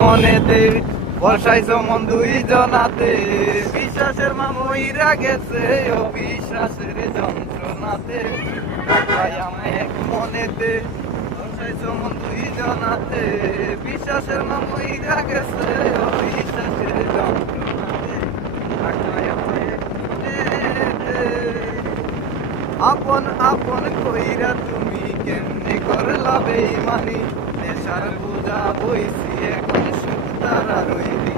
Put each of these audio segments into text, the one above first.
মনেতে বর্ষাইছ মন দুই জনাতে, বিশ্বাসের মামইরা গেছে অবিশ্বাসের যন্ত্রণাতে। তাই আমায় এক মনেতে বর্ষাইছ মন দুই জনাতে, বিশ্বাসের মামইরা গেছে অবিশ্বাসের যন্ত্রণাতে। তাই আমায় এক মনেতে আপন আপন কইরা তুমি কেমনে করলা বেইমানি, নেশার বোঝা বইছি এখন সুখ তারা রইলি।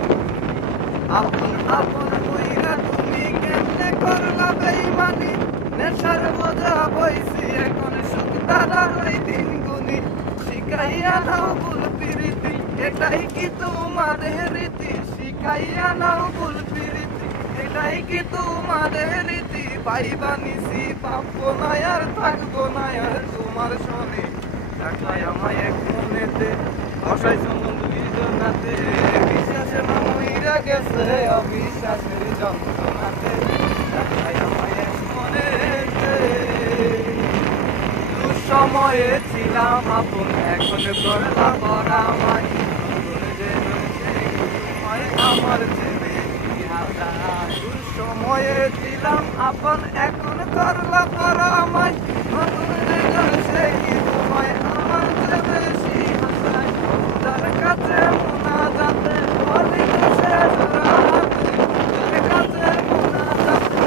আপন আপন কইরা তুমি কেমনে করলা বেইমানি, নেশার বোঝা বইছি এখন সুখ তারা রই দিন গুনি। শিখাইয়া নাও ভুল প্রীতি, এটাই কি তোমাদের রীতি? শিখাইয়া নাও ভুল প্রীতি, এটাই কি তোমাদের রীতি? পাইবা নিছি পাবো না আর থাকবো না আর তোমার সনে। রাখলাই আমায় এক মনেতে বসাইছ মন দুই জনাতে, বিশ্বাসের মামইরা গেছে অবিশ্বাসের যন্ত্রণাতে। রাখলাই আমায় এক মনেতে দুঃসময়ে ছিলাম আপন, এখন করলা পরামাই। আমার ছেলে দুঃসময়ে ছিলাম আপন, এখন করলা পরামাই। নতুন জীবন সে কি তোমায় আমার চেয়ে বেশি হাসায়? যার কাছে মোনাজাতে অধিক শেষ রাতে, যার কাছে মোনাজাতে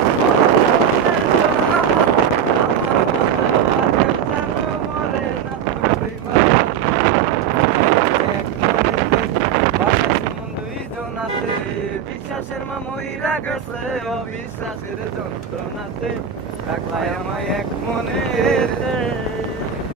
বিশ্বাসের মামইরা গেছে অবিশ্বাসের যন্ত্রণাতে। রাখলাই আমায় এক মনে।